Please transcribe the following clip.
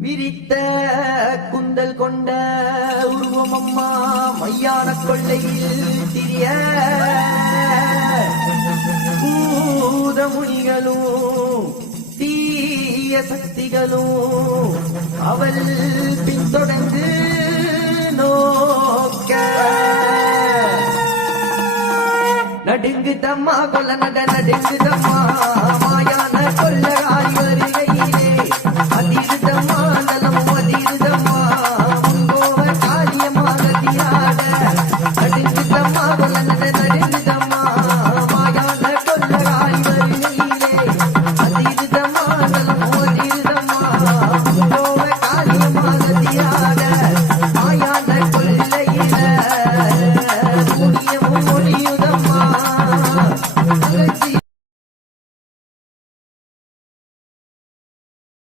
விரித்த குந்தல் கொண்ட உருவமம்மா மையான கொள்ளையில் திரிய பூதமுனிகளும் தீய சக்திகளும் அவள் பின்தொடர்ந்து நோக்க நடுங்குதம்மா கொல்ல நடுங்குதம்மா